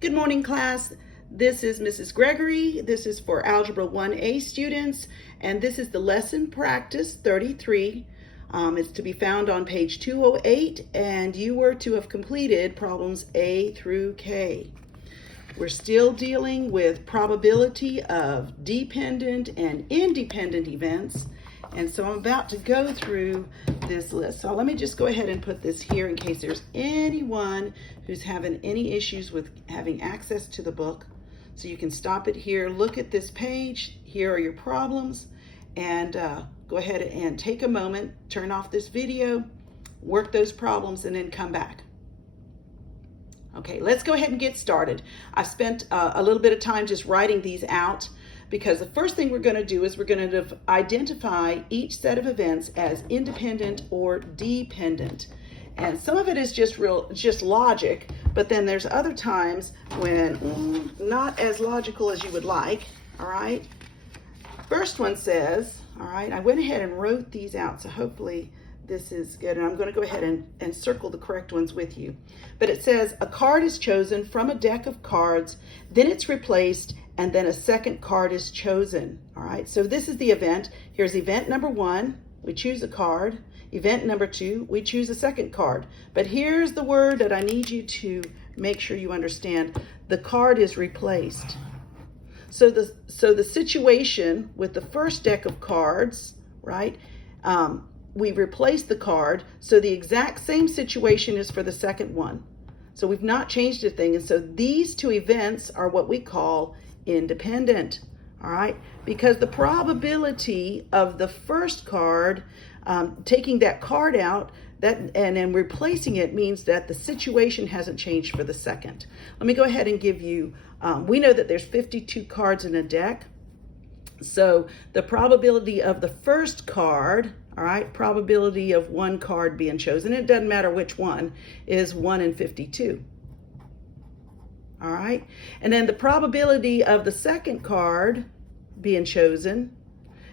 Good morning, class. This is Mrs. Gregory. This is for Algebra 1A students, and this is the lesson practice 33. It's to be found on page 208, and you were to have completed problems A through K. We're still dealing with probability of dependent and independent events, and so I'm about to go through this list. So let me just go ahead and put this here in case there's anyone who's having any issues with having access to the book. So you can stop it here, look at this page, here are your problems, and go ahead and take a moment, turn off this video, work those problems, and then come back. Okay, let's go ahead and get started. I've spent a little bit of time just writing these out because the first thing we're going to do is we're going to identify each set of events as independent or dependent. And some of it is just logic, but then there's other times when not as logical as you would like, all right? First one says, all right, I went ahead and wrote these out, so hopefully this is good, and I'm going to go ahead and circle the correct ones with you. But it says a card is chosen from a deck of cards, then it's replaced, and then a second card is chosen. All right, so this is the event. Here's event number 1, we choose a card. Event number 2, we choose a second card. But here's the word that I need you to make sure you understand. The card is replaced. So the situation with the first deck of cards, right? We replaced the card, so the exact same situation is for the second one. So we've not changed a thing, and so these two events are what we call independent, all right? Because the probability of the first card, taking that card out, and then replacing it means that the situation hasn't changed for the second. Let me go ahead and give you, we know that there's 52 cards in a deck, so the probability of the first card, all right, probability of one card being chosen, it doesn't matter which one, is 1 in 52. All right, and then the probability of the second card being chosen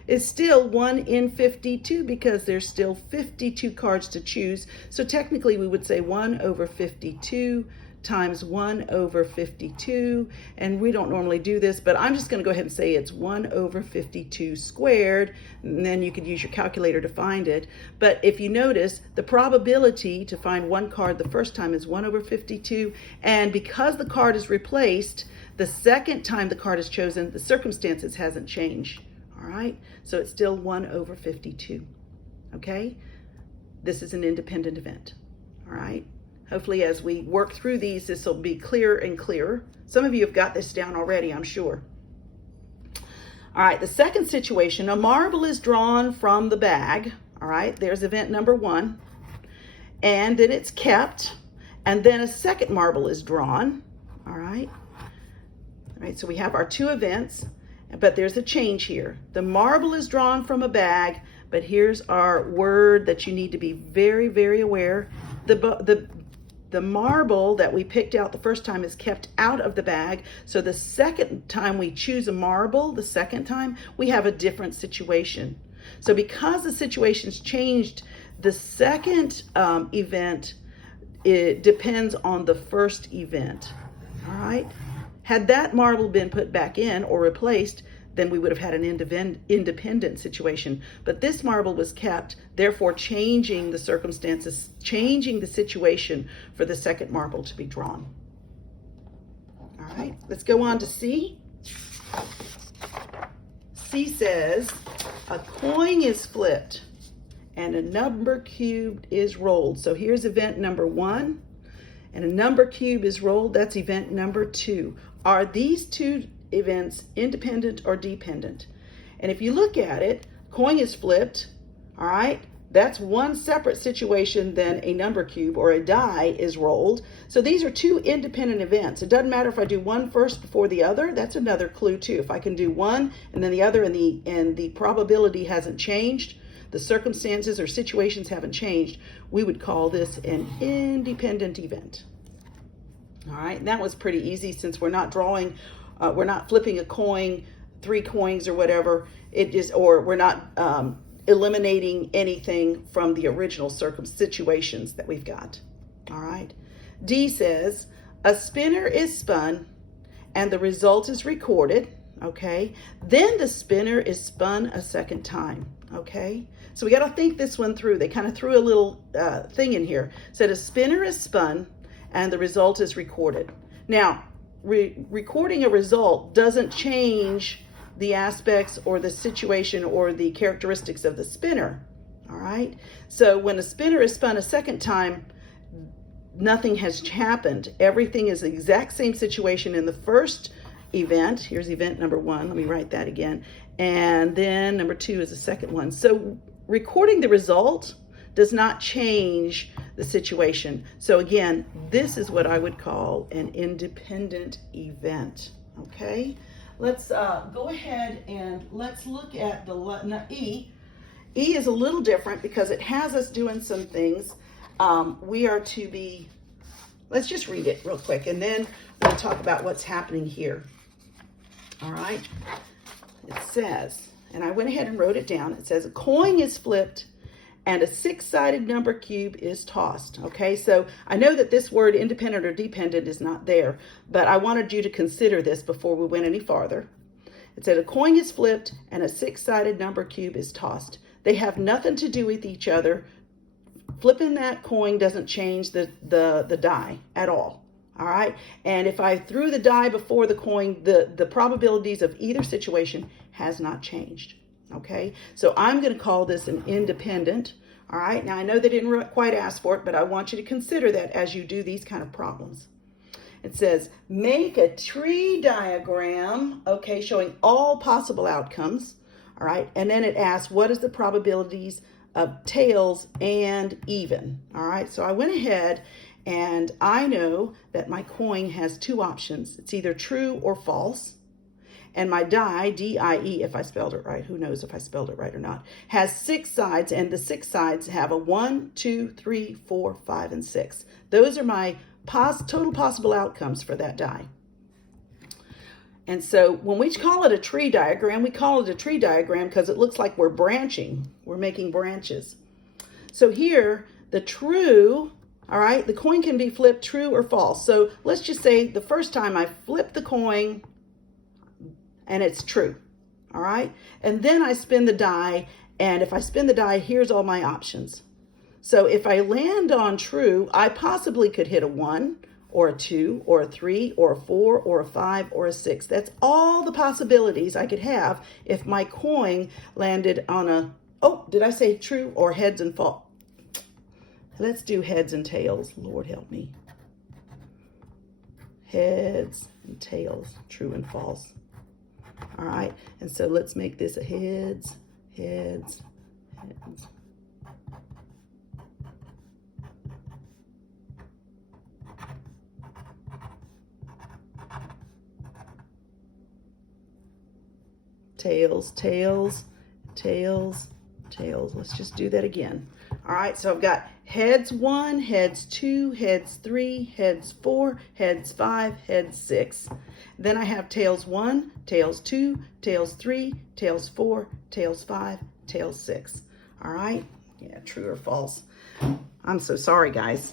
is still 1 in 52 because there's still 52 cards to choose. So technically we would say 1 over 52 times 1 over 52, and we don't normally do this, but I'm just going to go ahead and say it's 1 over 52 squared, and then you could use your calculator to find it. But if you notice, the probability to find one card the first time is 1 over 52, and because the card is replaced, the second time the card is chosen, the circumstances hasn't changed. All right, so it's still 1 over 52. Okay, this is an independent event. All right. Hopefully as we work through these, this will be clearer and clearer. Some of you have got this down already, I'm sure. All right, the second situation, a marble is drawn from the bag. All right, there's event number 1. And then it's kept. And then a second marble is drawn. All right. All right, so we have our two events, but there's a change here. The marble is drawn from a bag, but here's our word that you need to be very, very aware. The marble that we picked out the first time is kept out of the bag. So the second time we choose a marble, the second time, we have a different situation. So because the situation's changed, the second event, it depends on the first event, all right? Had that marble been put back in or replaced, then we would have had an independent situation. But this marble was kept, therefore changing the circumstances, changing the situation for the second marble to be drawn. All right, let's go on to C. C says, a coin is flipped and a number cube is rolled. So here's event number 1, and a number cube is rolled. That's event number 2. Are these two events independent or dependent? And if you look at it, coin is flipped, all right? That's one separate situation than a number cube or a die is rolled. So these are two independent events. It doesn't matter if I do one first before the other. That's another clue too. If I can do one and then the other and the probability hasn't changed, the circumstances or situations haven't changed, we would call this an independent event. All right, and that was pretty easy since we're not drawing we're not flipping a coin, 3 coins or whatever. Or we're not eliminating anything from the original situations that we've got. All right. D says a spinner is spun and the result is recorded, okay? Then the spinner is spun a second time, okay? So we got to think this one through. They kind of threw a little thing in here. Said a spinner is spun and the result is recorded. Now, recording a result doesn't change the aspects or the situation or the characteristics of the spinner, all right? So when a spinner is spun a second time, nothing has happened. Everything is the exact same situation in the first event. Here's event number 1. Let me write that again. And then number 2 is the second one. So recording the result does not change the situation. So again, this is what I would call an independent event, okay? Let's go ahead and let's look at the E. E is a little different because it has us doing some things. We are to be, let's just read it real quick and then we'll talk about what's happening here. All right, it says, and I went ahead and wrote it down. It says a coin is flipped and a 6-sided number cube is tossed. Okay, so I know that this word independent or dependent is not there, but I wanted you to consider this before we went any farther. It said a coin is flipped and a 6-sided number cube is tossed. They have nothing to do with each other. Flipping that coin doesn't change the die at all. All right, and if I threw the die before the coin, the probabilities of either situation has not changed. Okay, so I'm going to call this an independent. All right, now I know they didn't quite ask for it, but I want you to consider that as you do these kind of problems. It says, make a tree diagram, okay, showing all possible outcomes. All right, and then it asks, what is the probabilities of tails and even? All right, so I went ahead and I know that my coin has 2 options. It's either true or false. And my die, D-I-E, if I spelled it right, who knows if I spelled it right or not, has 6 sides, and the 6 sides have a 1, 2, 3, 4, 5, and 6. Those are my total possible outcomes for that die. And so when we call it a tree diagram, we call it a tree diagram because it looks like we're branching. We're making branches. So here, the true, all right, the coin can be flipped true or false. So let's just say the first time I flip the coin and it's true, all right? And then I spin the die, and if I spin the die, here's all my options. So if I land on true, I possibly could hit a 1 or a 2 or a 3 or a 4 or a 5 or a 6. That's all the possibilities I could have if my coin landed on a, oh, did I say true or heads and fall? Let's do heads and tails. Lord help me. Heads and tails, true and false. All right, and so let's make this a heads, heads, heads. Tails, tails, tails, tails. Let's just do that again. All right, so I've got heads 1, heads 2, heads 3, heads 4, heads 5, heads 6. Then I have tails 1, tails 2, tails 3, tails 4, tails 5, tails 6. All right, yeah, true or false. I'm so sorry, guys.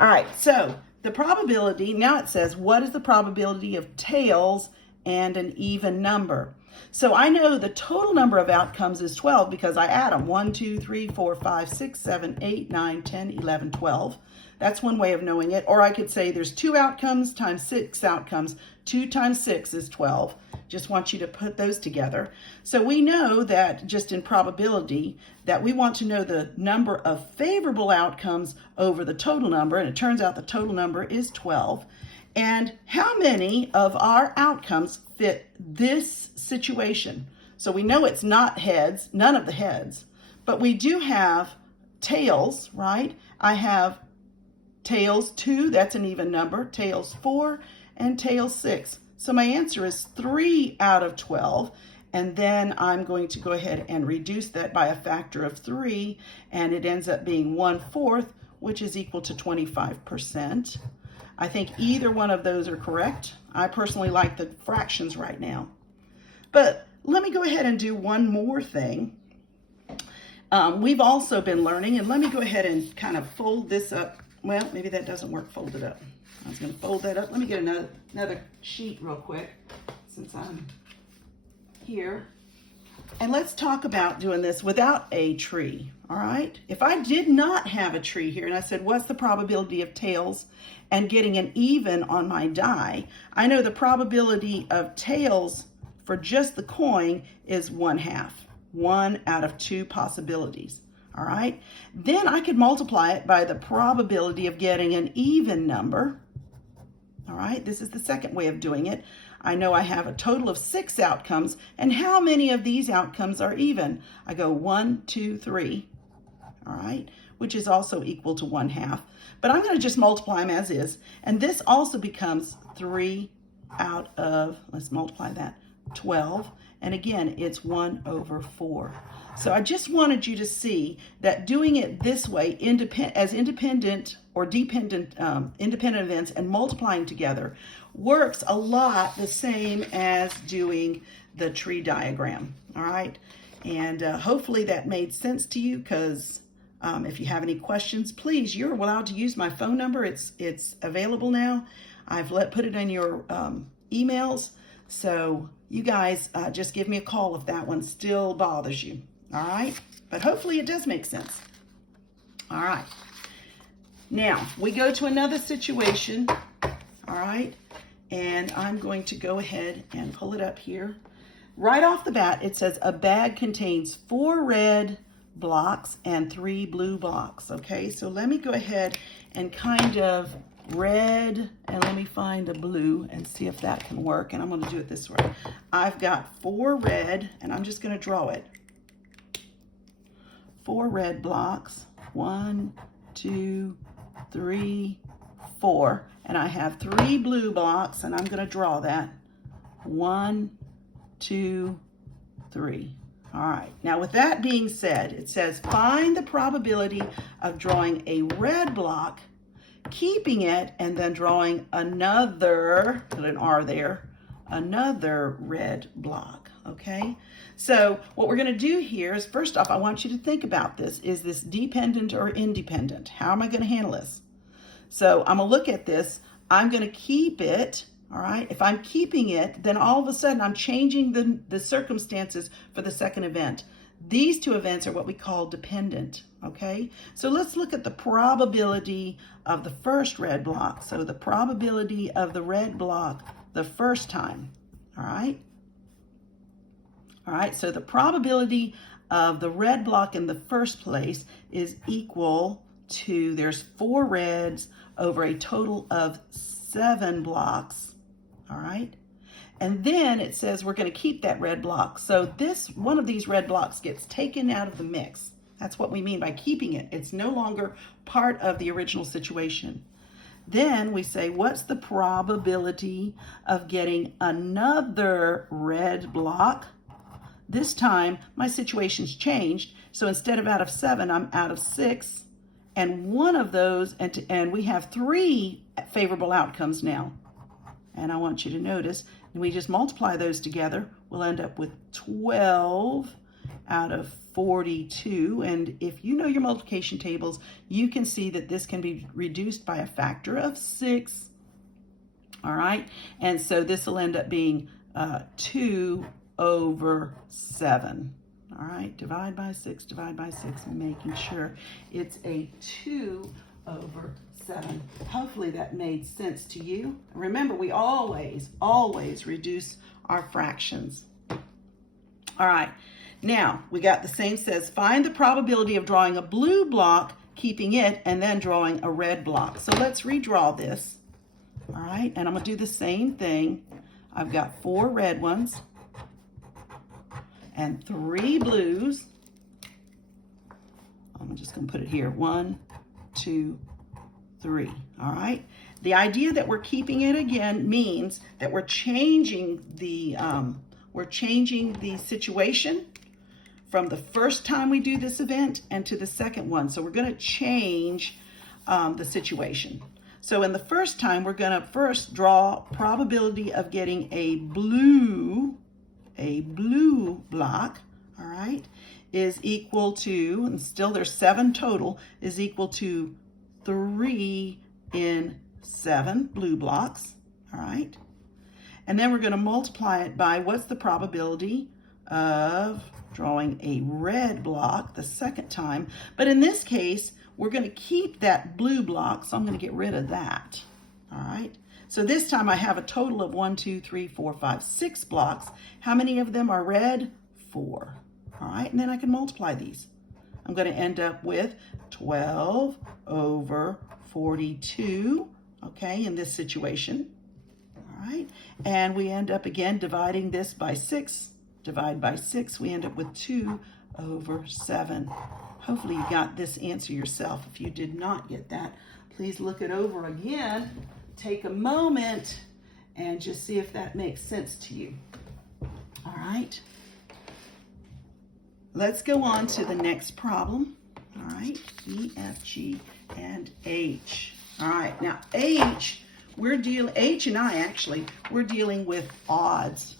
All right, so the probability, now it says, what is the probability of tails and an even number? So I know the total number of outcomes is 12 because I add them. 1, 2, 3, 4, 5, 6, 7, 8, 9, 10, 11, 12. That's one way of knowing it. Or I could say there's 2 outcomes times 6 outcomes. 2 times 6 is 12. Just want you to put those together. So we know that just in probability that we want to know the number of favorable outcomes over the total number. And it turns out the total number is 12. And how many of our outcomes fit this situation? So we know it's not heads, none of the heads, but we do have tails, right? I have tails 2, that's an even number, tails 4, and tails 6. So my answer is 3 out of 12. And then I'm going to go ahead and reduce that by a factor of 3, and it ends up being 1/4, which is equal to 25%. I think either one of those are correct. I personally like the fractions right now. But let me go ahead and do one more thing. We've also been learning, and let me go ahead and kind of fold this up well, maybe that doesn't work folded up. I was going to fold that up. Let me get another sheet real quick since I'm here. And let's talk about doing this without a tree, all right? If I did not have a tree here and I said, what's the probability of tails and getting an even on my die, I know the probability of tails for just the coin is 1/2, 1 out of 2 possibilities, all right? Then I could multiply it by the probability of getting an even number, all right? This is the second way of doing it. I know I have a total of 6 outcomes, and how many of these outcomes are even? I go 1, 2, 3, all right, which is also equal to 1/2. But I'm going to just multiply them as is, and this also becomes 3 out of, let's multiply that, 12, and again, it's 1/4. So I just wanted you to see that doing it this way, as independent or dependent independent events and multiplying together works a lot the same as doing the tree diagram, all right? And hopefully that made sense to you, because if you have any questions, please, you're allowed to use my phone number. It's available now. I've put it in your emails. So you guys just give me a call if that one still bothers you, all right? But hopefully it does make sense. All right. Now, we go to another situation, all right? And I'm going to go ahead and pull it up here. Right off the bat, it says a bag contains 4 red blocks and 3 blue blocks, okay? So let me go ahead and kind of red, and let me find a blue and see if that can work. And I'm going to do it this way. I've got 4 red, and I'm just going to draw it. 4 red blocks, 1, 2, 3, 4, and I have 3 blue blocks, and I'm going to draw that. 1, 2, 3. All right. Now, with that being said, it says find the probability of drawing a red block, keeping it, and then drawing another, put an R there, another red block. Okay. So what we're going to do here is, first off, I want you to think about this. Is this dependent or independent? How am I going to handle this? So I'm going to look at this. I'm going to keep it, all right? If I'm keeping it, then all of a sudden I'm changing the circumstances for the second event. These two events are what we call dependent, okay? So let's look at the probability of the first red block. So the probability of the red block the first time, all right? All right, so the probability of the red block in the first place is equal to, there's 4 reds over a total of 7 blocks, all right? And then it says we're going to keep that red block. So one of these red blocks gets taken out of the mix. That's what we mean by keeping it. It's no longer part of the original situation. Then we say, what's the probability of getting another red block? This time, my situation's changed. So instead of out of 7, I'm out of 6. And one of those, and we have 3 favorable outcomes now. And I want you to notice, we just multiply those together, we'll end up with 12 out of 42. And if you know your multiplication tables, you can see that this can be reduced by a factor of 6. All right, and so this will end up being 2 over 7. All right, divide by 6, making sure it's a 2 over 7. Hopefully that made sense to you. Remember, we always reduce our fractions. All right, now we got the same, says find the probability of drawing a blue block, keeping it, and then drawing a red block. So let's redraw this. All right, and I'm going to do the same thing. I've got 4 red ones and 3 blues. I'm just going to put it here. 1, 2, 3. All right. The idea that we're keeping it again means that we're changing the situation from the first time we do this event and to the second one. So we're going to change the situation. So in the first time, we're going to first draw probability of getting a blue block, all right, is equal to, and still there's 7 total, is equal to 3 in 7 blue blocks, all right? And then we're going to multiply it by what's the probability of drawing a red block the second time. But in this case, we're going to keep that blue block, so I'm going to get rid of that, all right? So this time I have a total of 1, 2, 3, 4, 5, 6 blocks. How many of them are red? 4, all right? And then I can multiply these. I'm going to end up with 12 over 42, okay, in this situation. All right, and we end up again dividing this by 6. Divide by 6, we end up with 2 over 7. Hopefully you got this answer yourself. If you did not get that, please look it over again. Take a moment and just see if that makes sense to you. All right. Let's go on to the next problem. All right, E, F, G, and H. All right, now H and I actually, we're dealing with odds.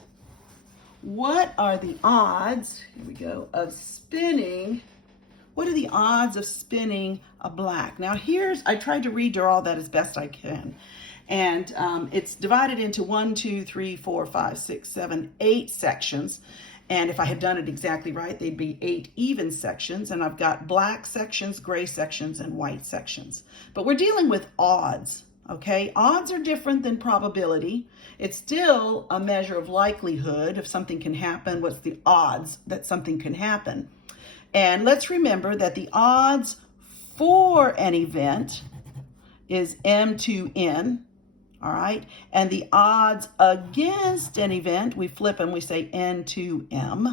What are the odds, here we go, of spinning, what are the odds of spinning a black? Now I tried to redraw that as best I can. And it's divided into 1, 2, 3, 4, 5, 6, 7, 8 sections. And if I had done it exactly right, they'd be 8 even sections. And I've got black sections, gray sections, and white sections. But we're dealing with odds, okay? Odds are different than probability. It's still a measure of likelihood if something can happen. What's the odds that something can happen? And let's remember that the odds for an event is M to N. All right, and the odds against an event, we flip and we say N to M.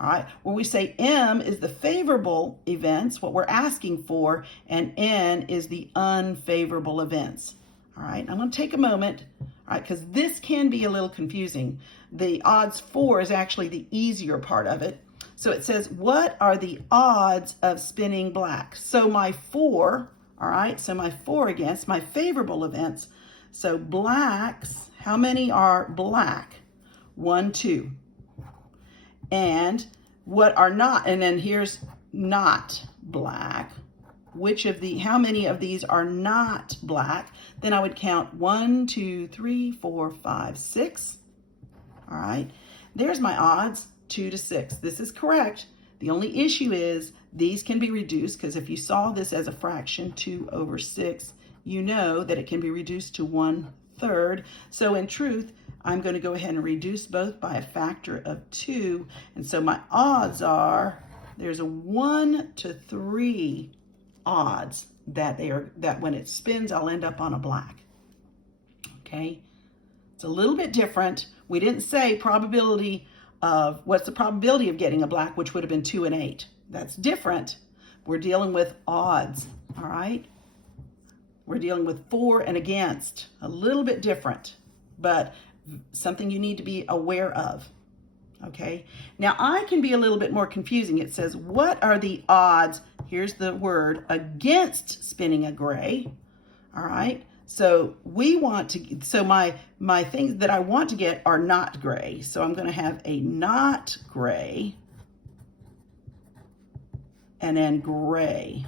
All right, where we say M is the favorable events, what we're asking for, and N is the unfavorable events. All right, I'm going to take a moment, all right, because this can be a little confusing. The odds for is actually the easier part of it. So it says, what are the odds of spinning black? So my 4, all right, so my 4 against my favorable events. So blacks, how many are black? 1, 2. And what are not, and then here's not black. How many of these are not black? Then I would count 1, 2, 3, 4, 5, 6. All right, there's my odds, 2 to 6. This is correct. The only issue is these can be reduced, because if you saw this as a fraction, 2 over 6, you know that it can be reduced to 1/3. So in truth, I'm going to go ahead and reduce both by a factor of 2. And so my odds are, there's a 1 to 3 odds that when it spins, I'll end up on a black. Okay, it's a little bit different. We didn't say probability of, what's the probability of getting a black, which would have been 2 and 8. That's different. We're dealing with odds, all right? We're dealing with for and against, a little bit different, but something you need to be aware of, okay? Now, I can be a little bit more confusing. It says, what are the odds, here's the word, against spinning a gray, all right? So my things that I want to get are not gray. So I'm going to have a not gray and then gray.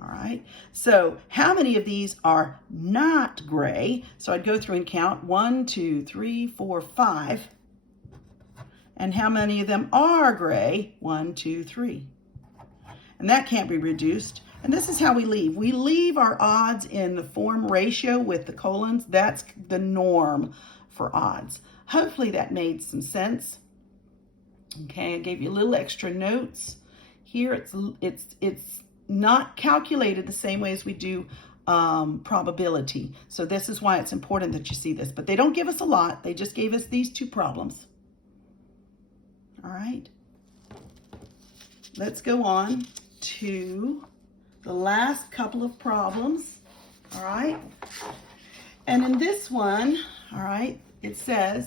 All right, so how many of these are not gray? So I'd go through and count 1, 2, 3, 4, 5. And how many of them are gray? 1, 2, 3. And that can't be reduced. And this is how we leave. We leave our odds in the form ratio with the colons. That's the norm for odds. Hopefully that made some sense. Okay, I gave you a little extra notes. Here it's not calculated the same way as we do probability. So this is why it's important that you see this. But they don't give us a lot. They just gave us these 2 problems. All right. Let's go on to the last couple of problems. All right. And in this one, all right, it says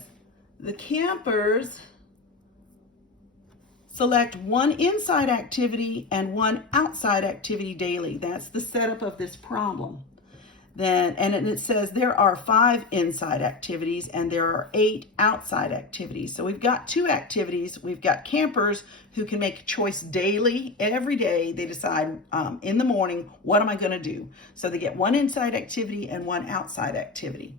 the campers select one inside activity and one outside activity daily. That's the setup of this problem. and it says there are 5 inside activities and there are 8 outside activities. So we've got 2 activities. We've got campers who can make a choice daily. Every day they decide in the morning, what am I going to do? So they get 1 inside activity and 1 outside activity.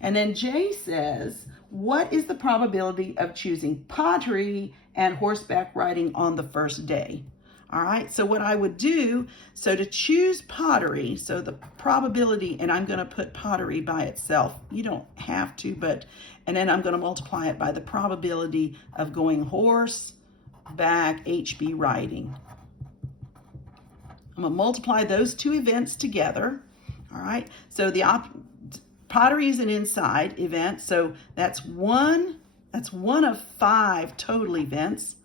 And then Jay says, what is the probability of choosing pottery and horseback riding on the first day? All right, so what I would do, so to choose pottery, so the probability, and I'm going to put pottery by itself. You don't have to, and then I'm going to multiply it by the probability of going horseback HB riding. I'm going to multiply those 2 events together. All right, so pottery is an inside event, so that's one of 5 total events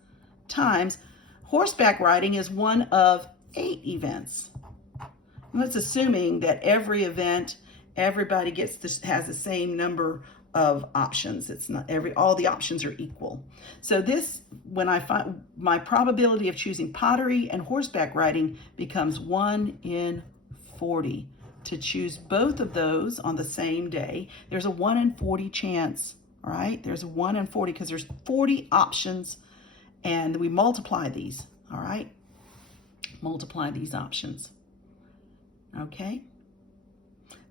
times horseback riding is one of 8 events. And that's assuming that every event, everybody has the same number of options. It's not all the options are equal. So this, when I find my probability of choosing pottery and horseback riding becomes 1 in 40. To choose both of those on the same day, there's a 1 in 40 chance, all right? There's a 1 in 40 because there's 40 options. And we multiply these, all right? Multiply these options, okay?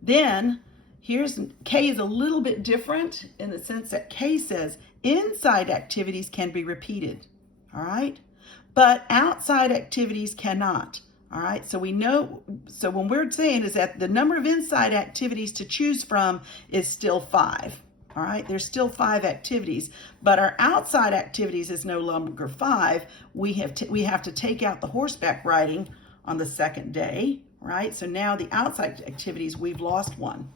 Then, K is a little bit different in the sense that K says inside activities can be repeated, all right? But outside activities cannot, all right? So we know, so when we're saying is that the number of inside activities to choose from is still 5. All right, there's still 5 activities, but our outside activities is no longer 5. We have to take out the horseback riding on the second day, right? So now the outside activities, we've lost 1.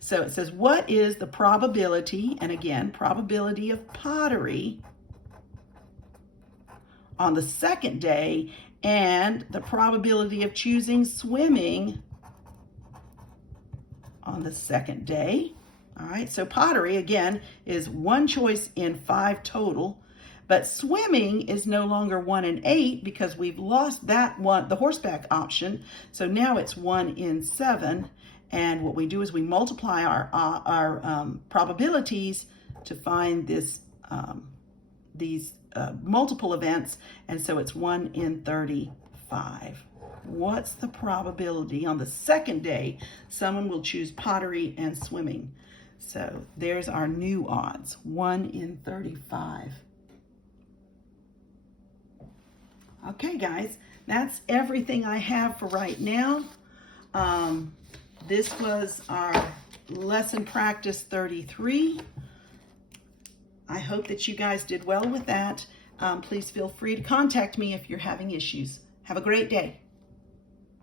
So it says, what is the probability, and again, probability of pottery on the second day, and the probability of choosing swimming on the second day. All right, so pottery, again, is 1 choice in 5 total, but swimming is no longer 1 in 8 because we've lost that one, the horseback option. So now it's 1 in 7, and what we do is we multiply our probabilities to find these multiple events, and so it's 1 in 35. What's the probability on the second day someone will choose pottery and swimming? So there's our new odds, 1 in 35. Okay, guys, that's everything I have for right now. This was our lesson practice 33. I hope that you guys did well with that. Please feel free to contact me if you're having issues. Have a great day.